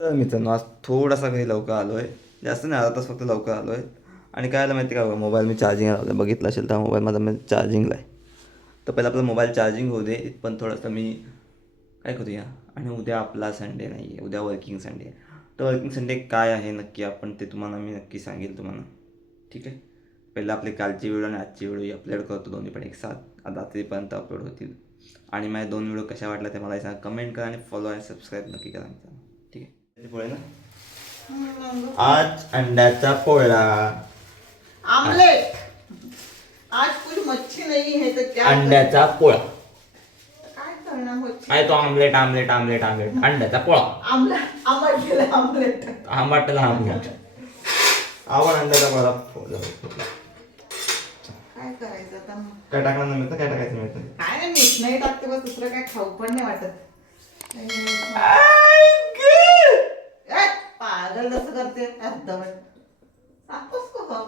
तर मित्रांनो आज थोडासा घरी लवकर आलो आहे. जास्त नाही, अर्धा तास फक्त लवकर आलो आहे. आणि काय आलं माहिती का, मोबाईल मी चार्जिंग लावला बघितलं असेल तर मोबाईल माझा मी चार्जिंगला आहे. तर पहिला आपला मोबाईल चार्जिंग होऊ दे, पण थोडंसं मी काय करूया. आणि उद्या आपला संडे नाही आहे, उद्या वर्किंग संडे आहे. तर वर्किंग संडे काय आहे नक्की आपण ते तुम्हाला मी नक्की सांगेल तुम्हाला. ठीक आहे. पहिलं आपली कालची व्हिडिओ आणि आजची व्हिडिओ अपलोड करतो, दोन्ही पण एक साथ आज रात्रीपर्यंत अपलोड होतील. आणि माझे दोन व्हिडिओ कशा वाटल्या ते मला सांगा, कमेंट करा आणि फॉलो आणि सबस्क्राईब नक्की करा मित्रांनो. ठीक आहे. त्याचे पोळे ना, आज अंड्याचा पोळा, आमलेट. आज कुछ मच्छी नहीं है तो क्या अंड्याचा पोळा. काय करणार मच्छी? आहे तो ऑमलेट ऑमलेट ऑमलेट ऑमलेट अंड्याचा पोळा. आंबट गेलं आमलेट. आंबाटला आमलेट आवड अंड्याचा पोळा. काय करायचं आता मग? काय टाकणार नाही मिळतं, काय टाकायचं मिळतं. काय नाही, मीठ नाही टाकते बस, दुसरं काय खाऊ पण नाही वाटत. ए, पागल कसं करते अर्धवट. टाकतोस का खाऊ?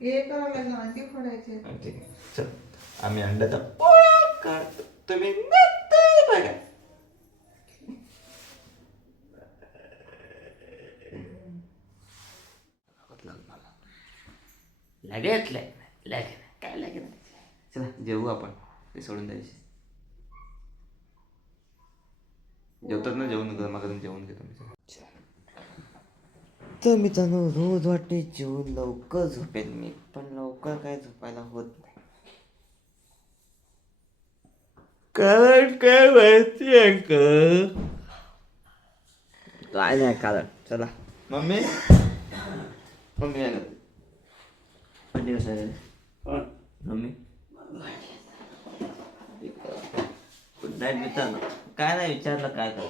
हे करावं लागलं, अंडी फोडायचे. ठीक आहे, चल आम्ही अंड्याचा पोळा करतो, तुम्ही नंतर बघा. लगेच लगेच काय लगेच. चला जेवू आपण, ते सोडून द्यायचे. जेवतात ना, जेवण गरमागरम जेवण घेतो मी. तर मित्रांनो रोज वाटते जेवून लवकर झोपेल मी, पण लवकर काय झोपायला होत नाही. कारण काय माहिती आहे का, काय नाही कारण. चला मम्मी मम्मी आहे ना, पण दिवस आहे मम्मी. गुड नाईट मित्रांनो. काय नाही विचारलं काय कर,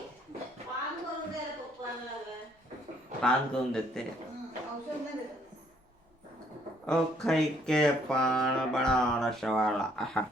पान करून देते. ओ खाई के पान बनाना शवाला. आहा.